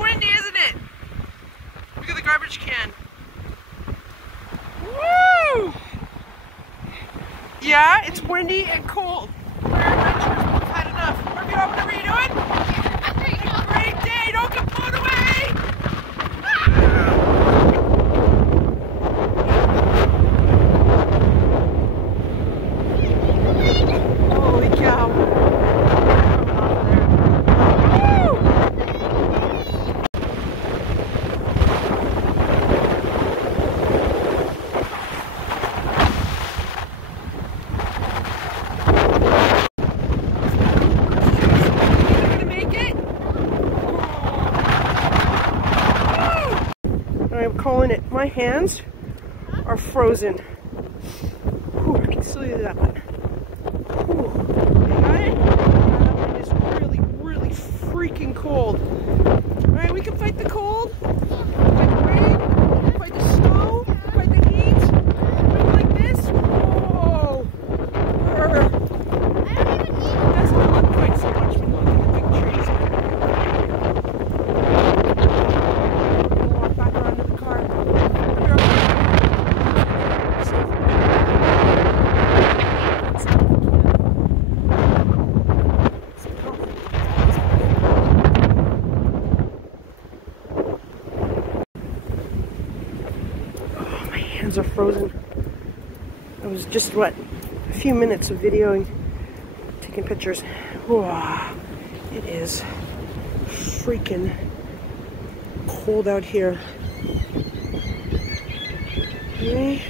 windy, isn't it? Look at the garbage can. Woo! Yeah, it's windy and cold. We're adventurous, but we've had enough. Murphy, whatever you doing? Have a great day. Don't get blown away. Holy cow. I'm calling it. My hands are frozen. Whew, I can still do that one. That one is really, really freaking cold. Alright, we can fight the cold, fight the rain, fight the snow, fight the heat. Maybe like this. Whoa! That's not look quite so much when you look at the big trees. Hands are frozen. It was just what, a few minutes of videoing, taking pictures. Whoa, it is freaking cold out here. Okay.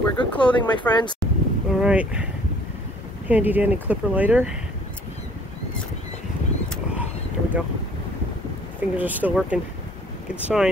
Wear good clothing, my friends. All right, handy dandy clipper lighter. Oh, there we go. Fingers are still working. Good sign.